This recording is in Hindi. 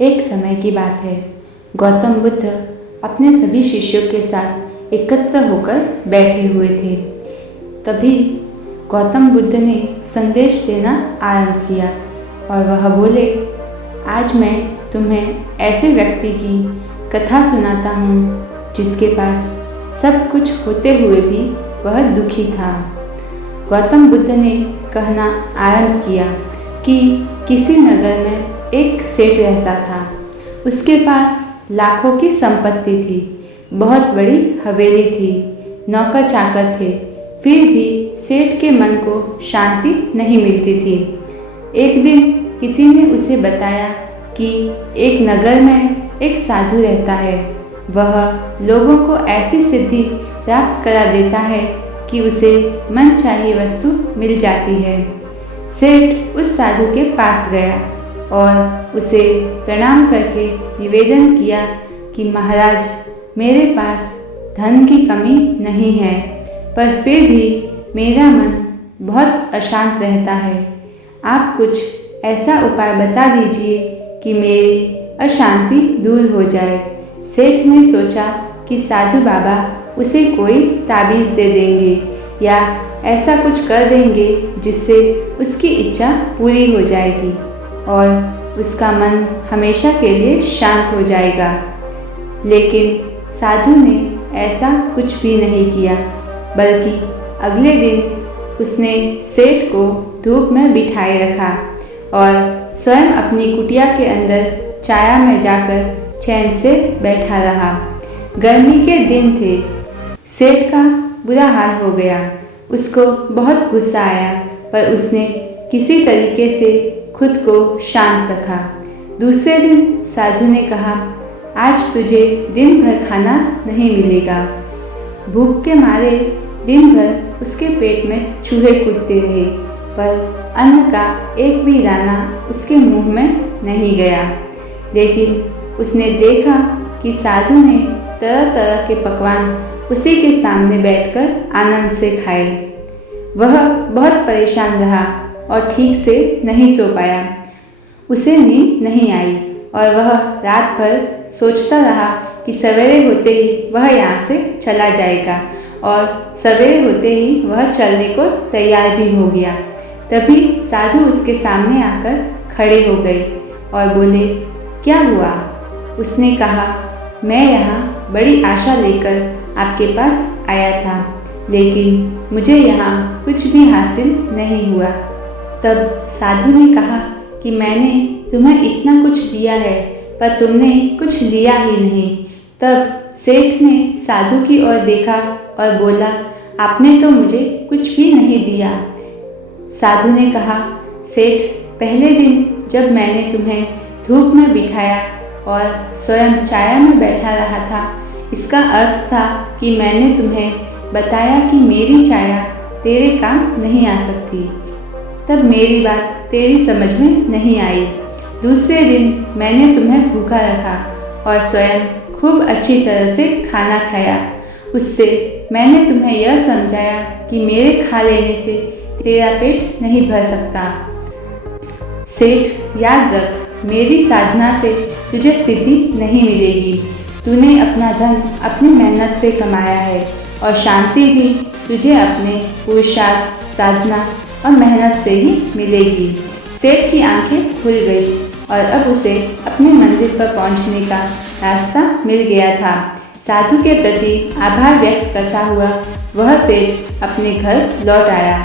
एक समय की बात है। गौतम बुद्ध अपने सभी शिष्यों के साथ एकत्र होकर बैठे हुए थे। तभी गौतम बुद्ध ने संदेश देना आरंभ किया और वह बोले, आज मैं तुम्हें ऐसे व्यक्ति की कथा सुनाता हूँ जिसके पास सब कुछ होते हुए भी वह दुखी था। गौतम बुद्ध ने कहना आरंभ किया कि किसी नगर में एक सेठ रहता था। उसके पास लाखों की संपत्ति थी, बहुत बड़ी हवेली थी, नौकर चाकर थे, फिर भी सेठ के मन को शांति नहीं मिलती थी। एक दिन किसी ने उसे बताया कि एक नगर में एक साधु रहता है। वह लोगों को ऐसी सिद्धि प्राप्त करा देता है कि उसे मनचाही वस्तु मिल जाती है। सेठ उस साधु के पास गया और उसे प्रणाम करके निवेदन किया कि महाराज, मेरे पास धन की कमी नहीं है, पर फिर भी मेरा मन बहुत अशांत रहता है। आप कुछ ऐसा उपाय बता दीजिए कि मेरी अशांति दूर हो जाए। सेठ ने सोचा कि साधु बाबा उसे कोई ताबीज़ दे देंगे या ऐसा कुछ कर देंगे जिससे उसकी इच्छा पूरी हो जाएगी और उसका मन हमेशा के लिए शांत हो जाएगा। लेकिन साधु ने ऐसा कुछ भी नहीं किया, बल्कि अगले दिन उसने सेठ को धूप में बिठाए रखा और स्वयं अपनी कुटिया के अंदर छाया में जाकर चैन से बैठा रहा। गर्मी के दिन थे। सेठ का बुरा हाल हो गया। उसको बहुत गुस्सा आया, पर उसने किसी तरीके से खुद को शांत रखा। दूसरे दिन साधु ने कहा, आज तुझे दिन भर खाना नहीं मिलेगा। भूख के मारे दिन भर उसके पेट में चूहे कूदते रहे, पर अन्न का एक भी दाना उसके मुंह में नहीं गया। लेकिन उसने देखा कि साधु ने तरह तरह के पकवान उसी के सामने बैठकर आनंद से खाए। वह बहुत परेशान रहा और ठीक से नहीं सो पाया। उसे नींद नहीं आई और वह रात भर सोचता रहा कि सवेरे होते ही वह यहाँ से चला जाएगा, और सवेरे होते ही वह चलने को तैयार भी हो गया। तभी साधु उसके सामने आकर खड़े हो गए और बोले, क्या हुआ? उसने कहा, मैं यहाँ बड़ी आशा लेकर आपके पास आया था, लेकिन मुझे यहाँ कुछ भी हासिल नहीं हुआ। तब साधु ने कहा कि मैंने तुम्हें इतना कुछ दिया है, पर तुमने कुछ लिया ही नहीं। तब सेठ ने साधु की ओर देखा और बोला, आपने तो मुझे कुछ भी नहीं दिया। साधु ने कहा, सेठ, पहले दिन जब मैंने तुम्हें धूप में बिठाया और स्वयं छाया में बैठा रहा था, इसका अर्थ था कि मैंने तुम्हें बताया कि मेरी छाया तेरे काम नहीं आ सकती। तब मेरी बात तेरी समझ में नहीं आई। दूसरे दिन मैंने तुम्हें भूखा रखा और स्वयं खूब अच्छी तरह से खाना खाया। उससे मैंने तुम्हें यह समझाया कि मेरे खा लेने से तेरा पेट नहीं भर सकता। सेठ, याद रख, मेरी साधना से तुझे सिद्धि नहीं मिलेगी। तूने अपना धन अपनी मेहनत से कमाया है और शांति भी तुझे अपने पुरुषार्थ, साधना और मेहनत से ही मिलेगी। सेठ की आंखें खुल गई और अब उसे अपनी मंजिल पर पहुंचने का रास्ता मिल गया था। साधु के प्रति आभार व्यक्त करता हुआ वह सेठ अपने घर लौट आया।